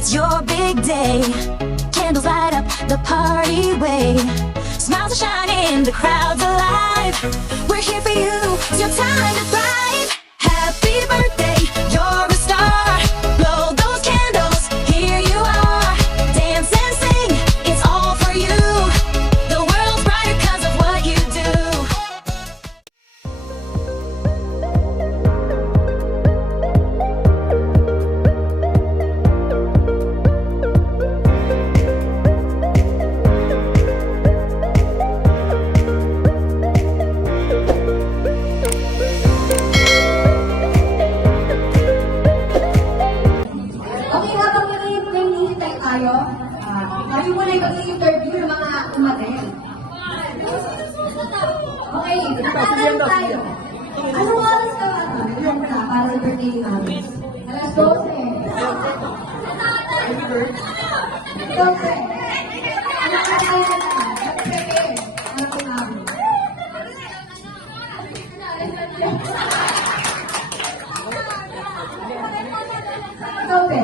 it's your big day. Candles light up the party way. Smiles are shining, the crowd's alive. We're here for you, it's your time to thrive. Happy birthday, you're a star. Blow those candles, here you are. Dance and sing, it's all for you. The world's brighter 'cause of what you do. Okay, habang nangyihintay tayo, tayo muna yung mag-interview ng mga umaten. Okay, tatanong tayo. Anong oras ka handa para sa birthday ni Mami? Alas 12. Siyempre, ano ka tayo na naman? Siyempre, ano ko Mami? Siyempre.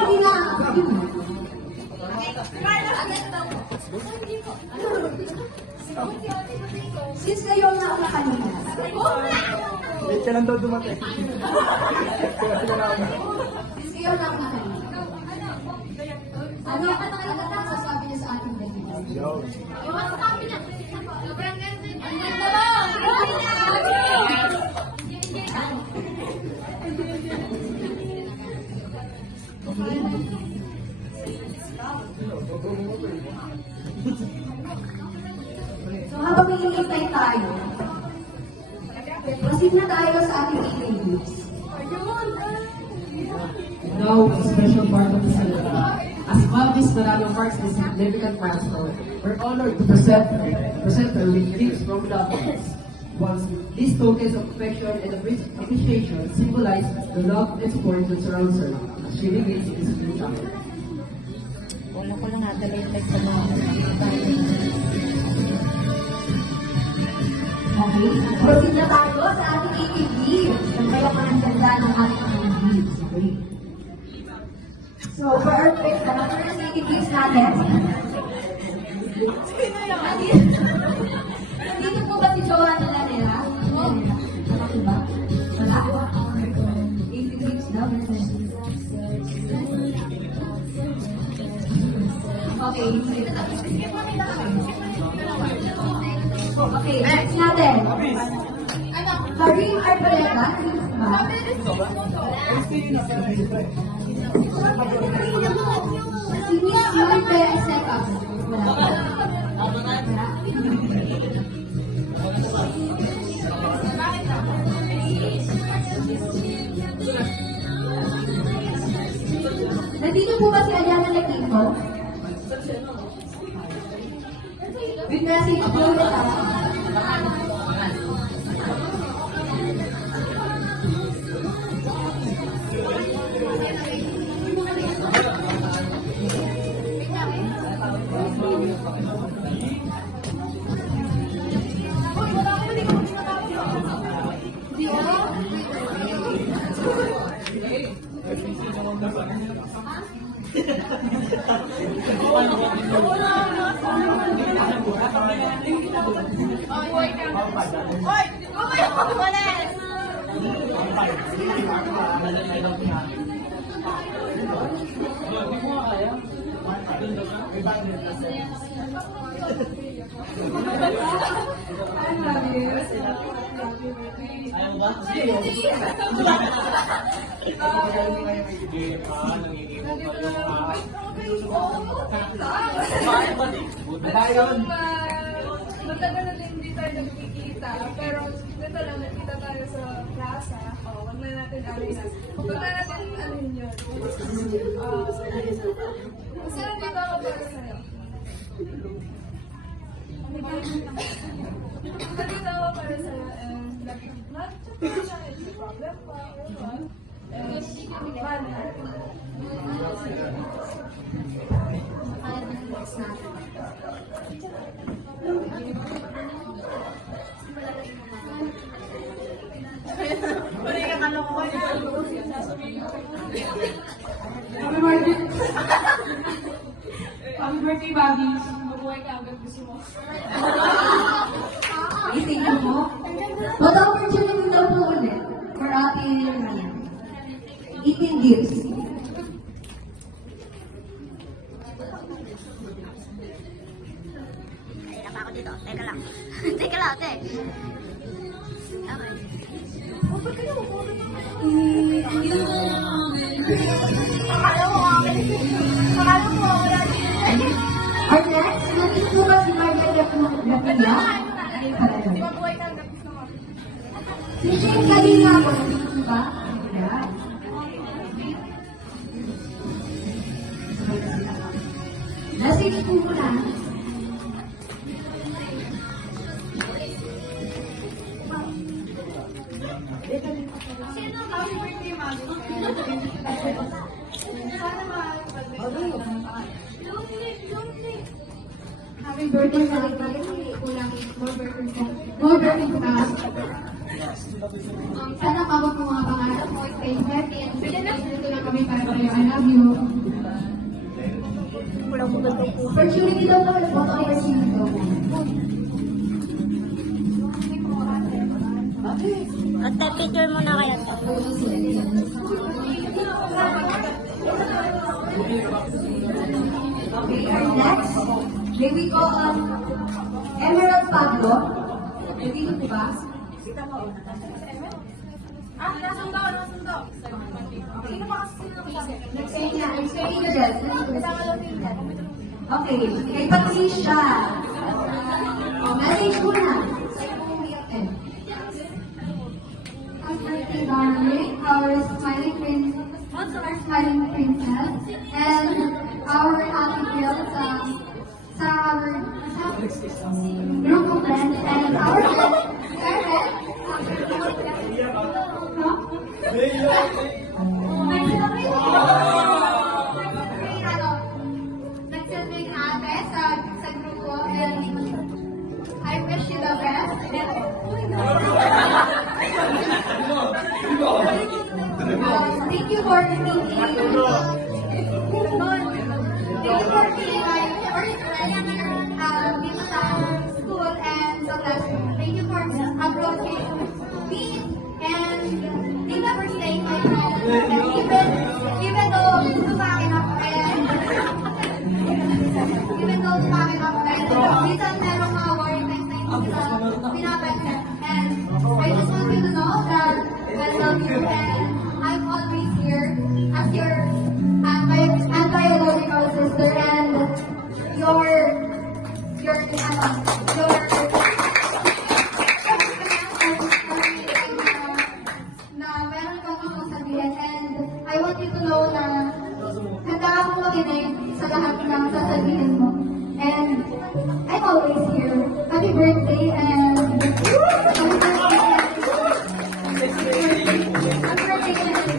Hindi na. Since kayo na ako kanina. Late ka lang daw dumating. Since kayo na ako kanina. Ano ang sasabi niya sa ating birthday? So habang hinihintay tayo, proceed na tayo sa ating interviews. Now, a special part of the celebration. As Malvis Manalo marks this significant milestone, we're honored to present her with gifts from loved ones. Once these tokens of affection and appreciation symbolize the love and support that surrounds her as she regains this new chapter. Wala ko lang nadala yung like sa mga Okay, proceed na tayo sa ating interviews. Ang kayo pa ng ganda ng ating interviews. Okay. So, for our first, ano na sa interviews natin? Nandito po ba si Joanna Lanera? Wala ko ba? Wala? Interviews daw. Okay. Okay, next natin. Karim Arboleda, ba? Si Miss Marta Seca. Nandito po ba si Aliana Laquito? With message po Matagal na din hindi tayo nagkikita, pero dito lang nakita tayo sa plaza. Wag na natin na. Wag na natin yun. Masarap dito ako para sa'yo. Nandito ako para sa'yo and not just may problem pa or what. And birthday, Bobby. Mabuhay ka agad gusto mo. Isipin mo. What opportunity daw po ulit for ating 18 gifts? Kaya pa ako dito. Teka lang. Teka lang, te. Okay. Our next, nandito po ba si Margaret Lapilla? Ayun pala yun. Mabuhay ka agad gusto mo. Si Shane kanina po, nandito ba? Yeah. Message po muna. Happy birthday, Mami. Sana Happy birthday, Margaret. Kulang more birthday. More birthday ka. Sana mabot mo mga pangarap mo. Stay happy and dito lang kami para kayo. I love you. Opportunity daw po. What opportunity daw po? At picture mo na kaya to. Okay, our next, may we call Emerald Pablo. Nandito po ba? nasundo. Sino ba kasi sino ba? Nag-say na dyan. Okay, kay Patricia. Message mo na. Happy birthday, darling. Our smiling princess, and our happy girls, sa our group of friends, and our parents. Nagsasabi na ate sa grupo, and I wish you the best. Thank you for being Thank you for being my first friend dito sa school and sa classroom. Thank you for approaching me and thank you for staying my friend. Even though tumakin ako minsan merong mga worry times na hindi sa pinapansin. And I just want you to know that I love you and I'm always here as your biological sister and your na meron kang gusto sabihin and I want you to know na handa akong makinig sa lahat ng sasabihin mo. And I'm always here. Happy birthday and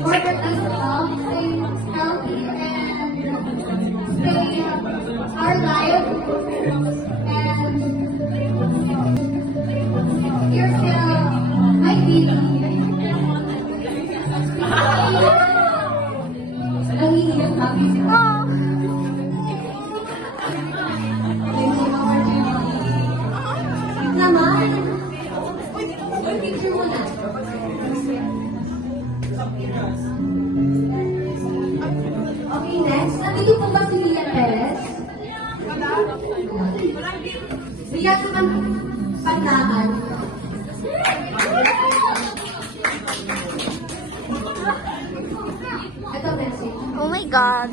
more birthdays to come. Stay healthy and stay our life. And here's my baby. Nangihiyak kami. Naman. Uy, picture mo na. Okay, next. Nandito po ba si Lian Perez? Lian naman pandahan. Ito message. Oh my God.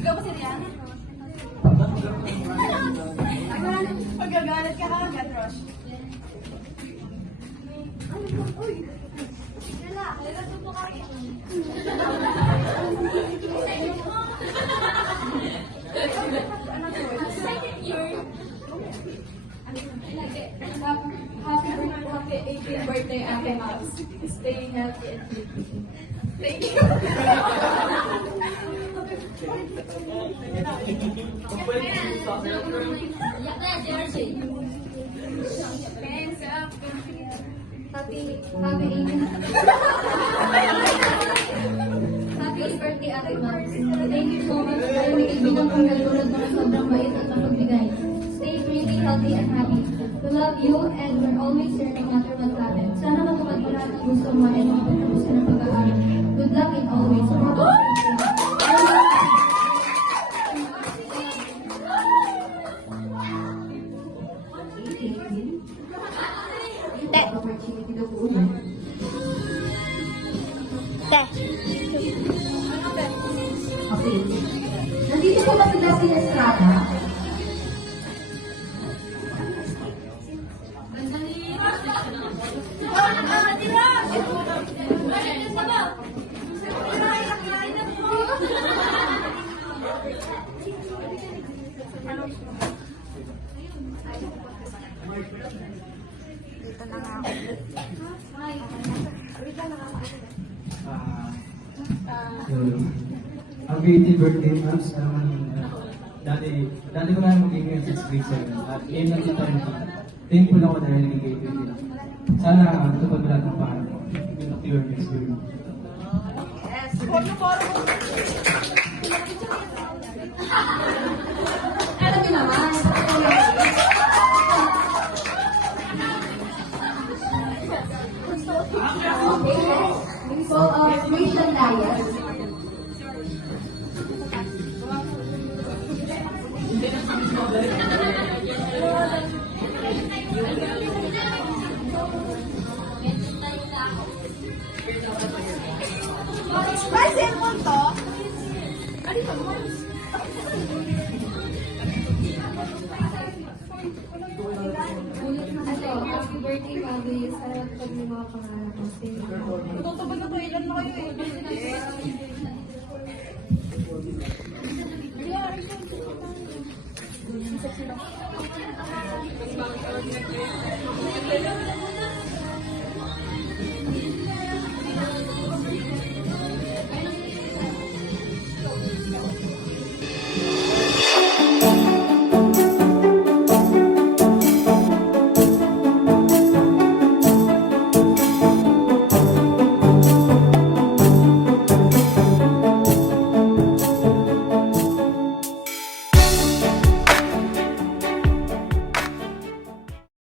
Ikaw ba si Rihanna? Pagkagalit ka agad, Rosh. Happy 18th birthday, Ate House. Stay healthy and happy. Thank you. Hands up. Happy birthday, Ate Max. Thank you so much dahil may kaibigan kong nalulod mo na sobrang bait at mapagbigay. Stay really healthy and happy. We love you and we're always here no matter what happens. Sana matupad mo lahat ng gusto mo and makapagtapos ka ng pag-aaral. Good luck and always. Opportunity daw po ulit. Okay. Nandito po ba sila si Estrada? Dito na nga ako. Ang 80th birthday, Mams, dati ko na magiging yung 6th grade 7 at ngayon lang kita rin. Thankful ako dahil nagiging 80th nila. Sana tupad lahat ng pangarap ko. Good luck to your next birthday. Alam niyo naman. Okay, so, Rachel Dias. Happy birthday, Mami. Salamat po ng mga pangarap mo. Tutubad na to, ilan mo kayo eh.